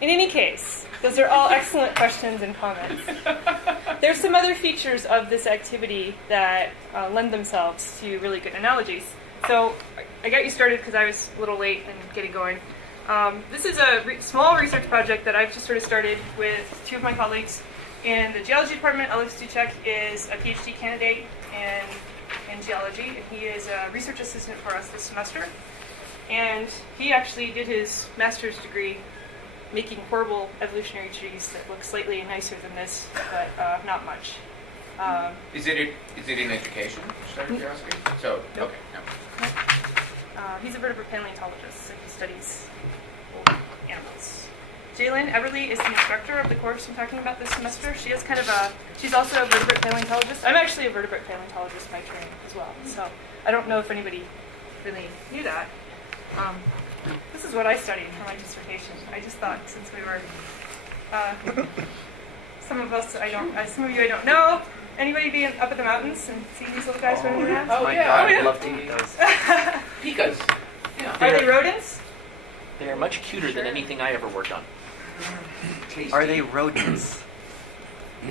In any case, those are all excellent questions and comments. There's some other features of this activity that lend themselves to really good analogies. So I got you started because I was a little late in getting going. This is a small research project that I've just sort of started with two of my colleagues in the geology department. Alex Duchek is a PhD candidate in geology, and he is a research assistant for us this semester. And he actually did his master's degree making horrible evolutionary trees that look slightly nicer than this, but not much. Is it in education? Just out of curiosity. So Nope. okay. No. He's a vertebrate paleontologist, so he studies old animals. Jaylyn Eberly is the instructor of the course I'm talking about this semester. She's also a vertebrate paleontologist. I'm actually a vertebrate paleontologist by training as well, so I don't know if anybody really knew that. This is what I studied for my dissertation. I just thought, since we were, some of you I don't know. Anybody be up at the mountains and see these little guys running around? Oh, my yeah. God, Oh, yeah. I'd love to eat those. Pikas. Yeah. Are they rodents? They are much cuter than anything I ever worked on. Tasty. Are they rodents?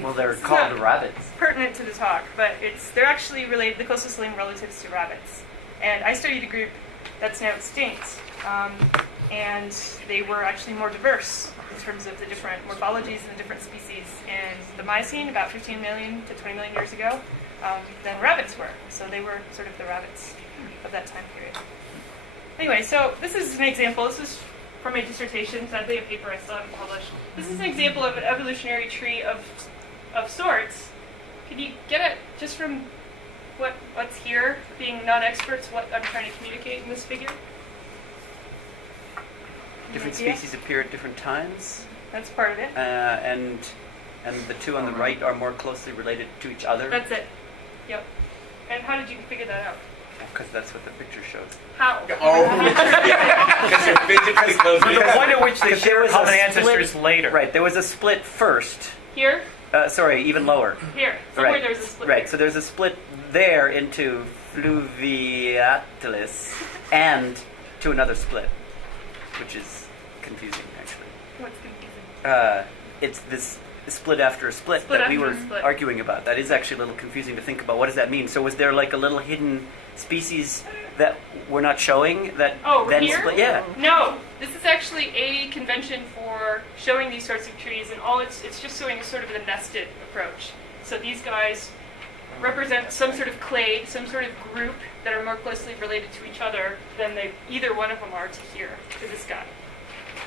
Well, they're It's called not rabbits. pertinent to the talk, but they're actually related, the closest living relatives to rabbits. And I studied a group that's now extinct, and they were actually more diverse in terms of the different morphologies and the different species in the Miocene, about 15 million to 20 million years ago, than rabbits were. So they were sort of the rabbits of that time period. Anyway, so this is an example. This is from my dissertation, sadly a paper I still haven't published. This is an example of an evolutionary tree of sorts. Can you get it just from what's here, being non-experts, what I'm trying to communicate in this figure? Different Any idea? species appear at different times, That's part of it. and the two on the right are more closely related to each other. That's it. Yep. And how did you figure that out? Because that's what the picture shows. How? Oh, because they're physically close. The point at which they Because there share was common a ancestors split- later. Right, there was a split first. Here? Sorry, even lower. Here. Somewhere Right. there's a split. Right, so there's a split there into Fluviatilis and to another split, which is confusing, actually. What's confusing? It's this split after a split Split that we after were a split. arguing about. That is actually a little confusing to think about. What does that mean? So was there like a little hidden species that we're not showing that then here? split? Yeah. No, this is actually a convention for showing these sorts of trees, and all it's just showing sort of the nested approach. So these guys represent some sort of clade, some sort of group that are more closely related to each other than either one of them are to here, to this guy.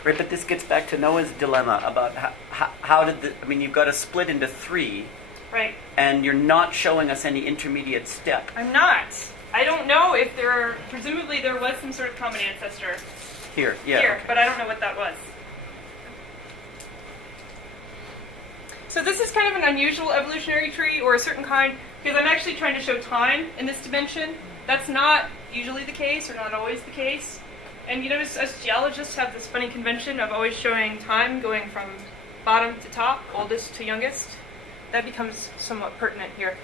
Right, but this gets back to Noah's dilemma about how did you've got to split into three, Right. and you're not showing us any intermediate step. I'm not. I don't know if presumably there was some sort of common ancestor Here, here, okay. but I don't know what that was. So this is kind of an unusual evolutionary tree, or a certain kind, because I'm actually trying to show time in this dimension. That's not usually the case, or not always the case. And you notice us geologists have this funny convention of always showing time going from bottom to top, oldest to youngest. That becomes somewhat pertinent here.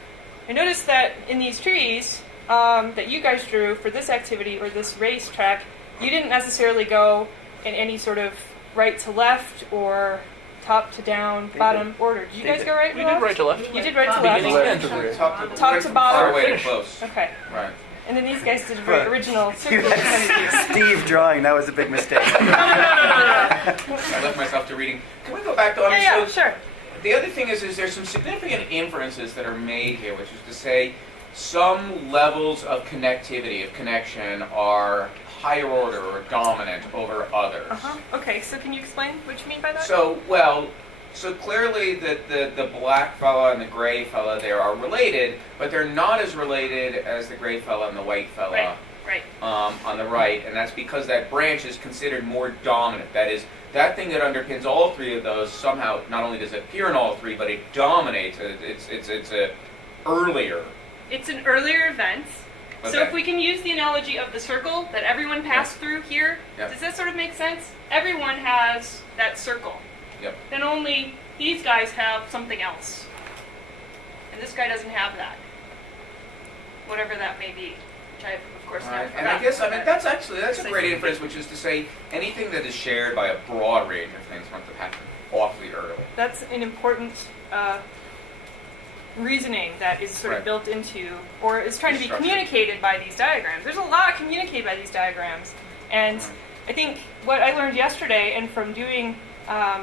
I noticed that in these trees that you guys drew for this activity, or this race track, you didn't necessarily go in any sort of right to left or top to down, bottom order. Did you guys go right to We left? did right to left. You did right to Beginning left. and end of the Top to Top to bottom. Far away to close. Okay. Right. And then these guys did a very original You circle kind of view. Steve drawing, that was a big mistake. No. I left myself to reading. Can we go back to Yeah, sure. The other thing is there's some significant inferences that are made here, which is to say some levels of connectivity, of connection, are higher order or dominant over others. Okay, so can you explain what you mean by that? So clearly the black fella and the gray fella there are related, but they're not as related as the gray fella and the white fella Right. on the right, and that's because that branch is considered more dominant. That is, that thing that underpins all three of those somehow not only does it appear in all three, but it dominates. It's a earlier. It's an earlier event. So Okay. if we can use the analogy of the circle that everyone passed through here, Yeah. does that sort of make sense? Everyone has that circle. Yep. Then only these guys have something else. And this guy doesn't have that. Whatever that may be, which I have course, All now right. And I guess that's a great inference, which is to say anything that is shared by a broad range of things must have happened awfully early. That's an important reasoning that is sort of built into, or is trying to be communicated by these diagrams. There's a lot communicated by these diagrams, and I think what I learned yesterday, and from doing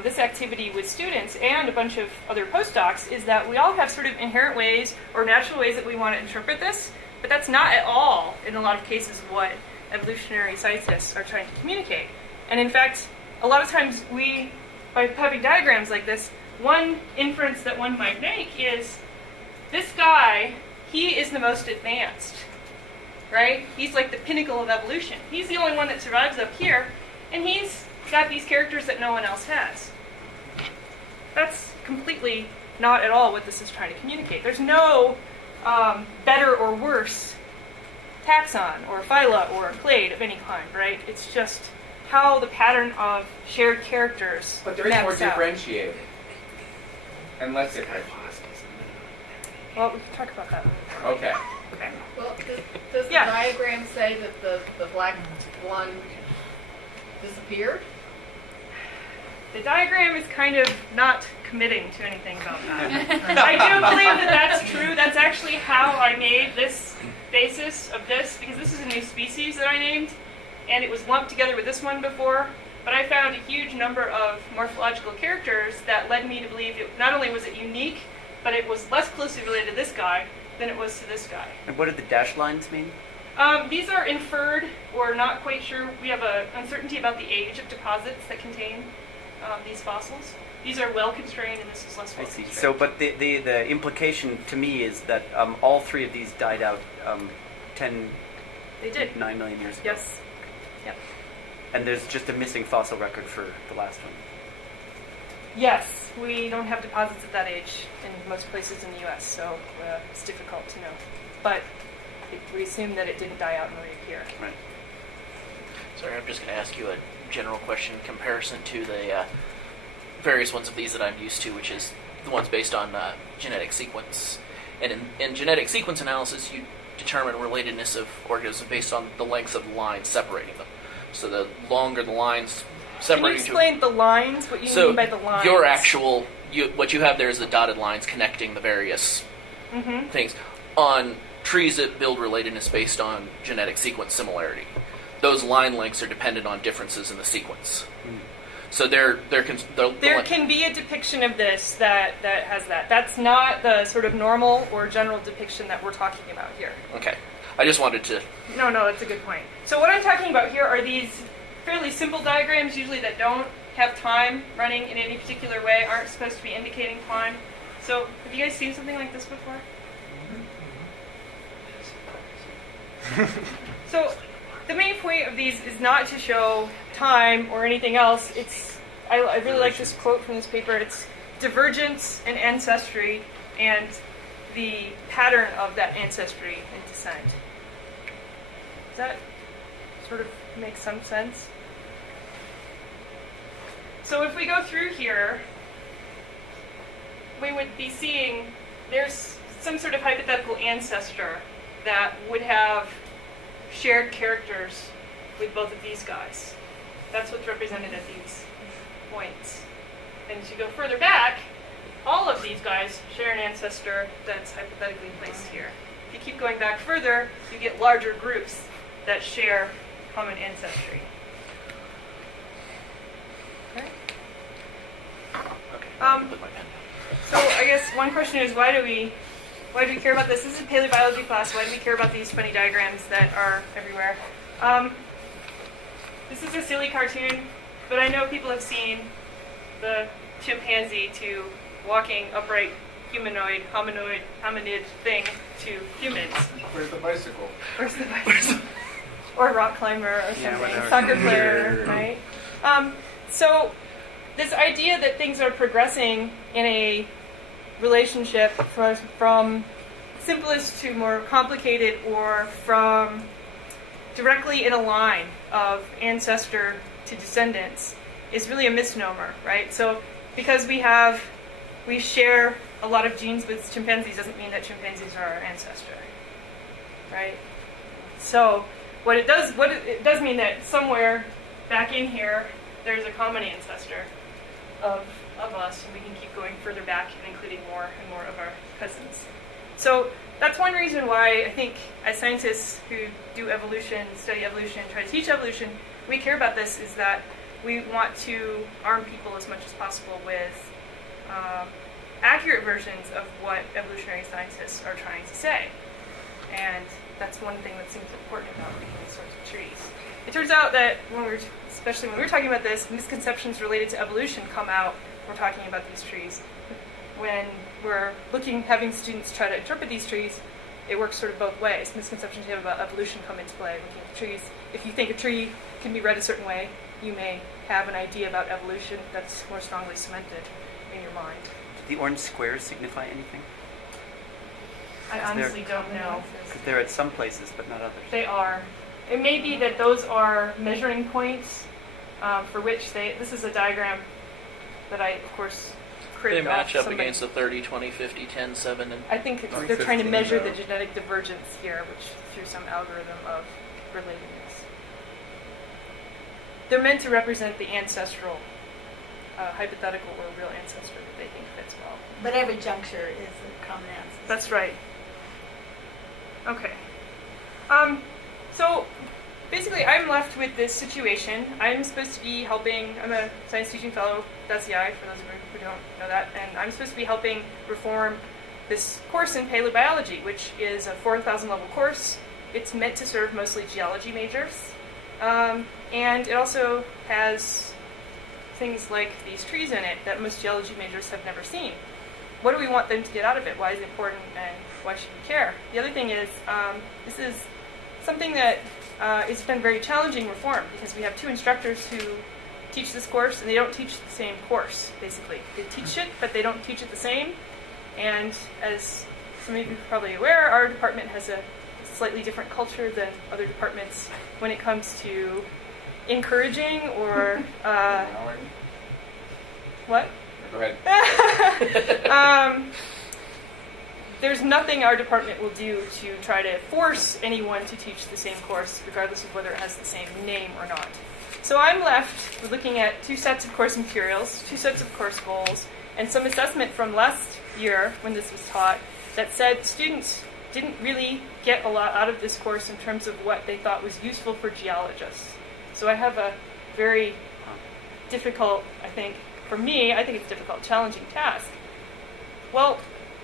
this activity with students and a bunch of other postdocs, is that we all have sort of inherent ways or natural ways that we want to interpret this, but that's not at all, in a lot of cases, what evolutionary scientists are trying to communicate. And in fact, a lot of times we, by having diagrams like this, one inference that one might make is, this guy, he is the most advanced, right? He's like the pinnacle of evolution. He's the only one that survives up here, and he's got these characters that no one else has. That's completely not at all what this is trying to communicate. There's no better or worse taxon or phyla or clade of any kind, right? It's just how the pattern of shared characters But there is more maps out. differentiated and less differentiated. Well, we can talk about that. Okay. Okay. Well, does the Yeah. diagram say that the black one disappeared? The diagram is kind of not committing to anything about that. I do believe that that's true. That's actually how I made this basis of this, because this is a new species that I named, and it was lumped together with this one before. But I found a huge number of morphological characters that led me to believe not only was it unique, but it was less closely related to this guy than it was to this guy. And what did the dashed lines mean? These are inferred, or not quite sure. We have an uncertainty about the age of deposits that contain these fossils. These are well constrained, and this is less I well see. constrained. So, but the implication to me is that all three of these died out 10, They did. 9 million years ago. Yes. Yep. And there's just a missing fossil record for the last one. Yes, we don't have deposits at that age in most places in the U.S., so it's difficult to know. But we assume that it didn't die out and reappear. Right. Sorry, I'm just going to ask you a general question in comparison to the various ones of these that I'm used to, which is the ones based on genetic sequence. And in genetic sequence analysis, you determine relatedness of organisms based on the length of the lines separating them. So the longer the lines Can you separating explain the lines, what you so mean by the lines? your actual, what you have there is the dotted lines connecting the various Mm-hmm. things. On trees that build relatedness based on genetic sequence similarity, those line lengths are dependent on differences in the sequence. So there can be a depiction of this that has that. That's not the sort of normal or general depiction that we're talking about here. Okay, I just wanted to. No, that's a good point. So what I'm talking about here are these fairly simple diagrams, usually that don't have time running in any particular way, aren't supposed to be indicating time. So have you guys seen something like this before? So the main point of these is not to show time or anything else. I really like this quote from this paper. It's divergence and ancestry and the pattern of that ancestry and descent. Does that sort of make some sense? So if we go through here, we would be seeing there's some sort of hypothetical ancestor that would have shared characters with both of these guys. That's what's represented at these points. And as you go further back, all of these guys share an ancestor that's hypothetically placed here. If you keep going back further, you get larger groups that share common ancestry. Okay. Okay, I can put my pen down. So I guess one question is, why do we care about this? This is a paleobiology class. Why do we care about these funny diagrams that are everywhere? This is a silly cartoon, but I know people have seen the chimpanzee to walking upright humanoid, hominid thing to humans. Where's the bicycle? Where's the bicycle? Or rock climber or something. whatever. Soccer player, right? So this idea that things are progressing in a relationship from simplest to more complicated, or from directly in a line of ancestor to descendants, is really a misnomer, right? So because we share a lot of genes with chimpanzees doesn't mean that chimpanzees are our ancestor, right? So it does mean that somewhere back in here, there's a common ancestor of us, and we can keep going further back and including more and more of our cousins. So that's one reason why I think as scientists who do evolution, study evolution, try to teach evolution, we care about this, is that we want to arm people as much as possible with accurate versions of what evolutionary scientists are trying to say. And that's one thing that seems important about reading these sorts of trees. It turns out that especially when we're talking about this, misconceptions related to evolution come out when we're talking about these trees. When we're having students try to interpret these trees, it works sort of both ways. Misconceptions you have about evolution come into play. Looking at the trees, if you think a tree can be read a certain way, you may have an idea about evolution that's more strongly cemented in your mind. Do the orange squares signify anything? I honestly don't know. Because they're at some places, but not others. They are. It may be that those are measuring points for which this is a diagram that I, of course, They cribbed off match up somebody. against the 30, 20, 50, 10, 7, and I think Like they're trying to 15 measure the now. genetic divergence here, which through some algorithm of relatedness. They're meant to represent the ancestral, hypothetical or real ancestor that they think fits well. But every juncture is a common ancestor. That's right. Okay. So basically, I'm left with this situation. I'm supposed to be helping. I'm a science teaching fellow at SEI, for those of you who don't know that, and I'm supposed to be helping reform this course in paleobiology, which is a 4,000 level course. It's meant to serve mostly geology majors, and it also has things like these trees in it that most geology majors have never seen. What do we want them to get out of it? Why is it important, and why should we care? The other thing is, this is something that it's been very challenging reform, because we have two instructors who teach this course, and they don't teach the same course, basically. They teach it, but they don't teach it the same. And as some of you are probably aware, our department has a slightly different culture than other departments when it comes to encouraging or what? Go ahead. There's nothing our department will do to try to force anyone to teach the same course, regardless of whether it has the same name or not. So I'm left with looking at two sets of course materials, two sets of course goals, and some assessment from last year when this was taught that said students didn't really get a lot out of this course in terms of what they thought was useful for geologists. So I have a very difficult, I think it's a difficult, challenging task. Well,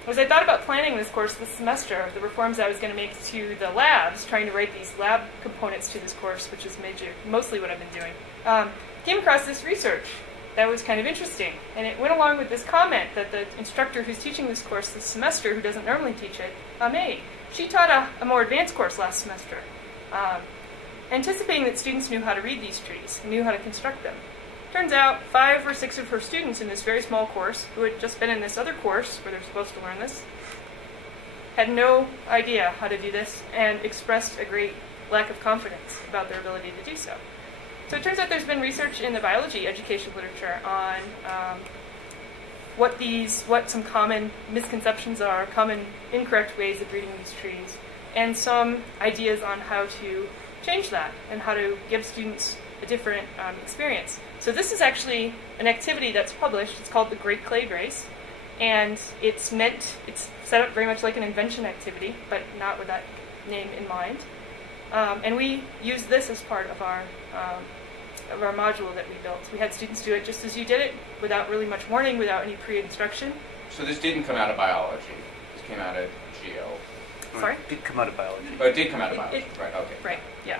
as I thought about planning this course this semester, the reforms I was going to make to the labs, trying to write these lab components to this course, which is mostly what I've been doing, came across this research that was kind of interesting. And it went along with this comment that the instructor who's teaching this course this semester, who doesn't normally teach it, made. She taught a more advanced course last semester, anticipating that students knew how to read these trees, knew how to construct them. Turns out 5 or 6 of her students in this very small course, who had just been in this other course where they're supposed to learn this, had no idea how to do this and expressed a great lack of confidence about their ability to do so. So it turns out there's been research in the biology education literature on what some common misconceptions are, common incorrect ways of reading these trees, and some ideas on how to change that and how to give students a different experience. So this is actually an activity that's published. It's called the Great Clade Race, and it's set up very much like an invention activity, but not with that name in mind. And we use this as part of our module that we built. We had students do it just as you did it, without really much warning, without any pre-instruction. So this didn't come out of biology. This came out of geo. Sorry? It did come out of biology. Oh, it did come out of biology. Right, okay. Right, yeah.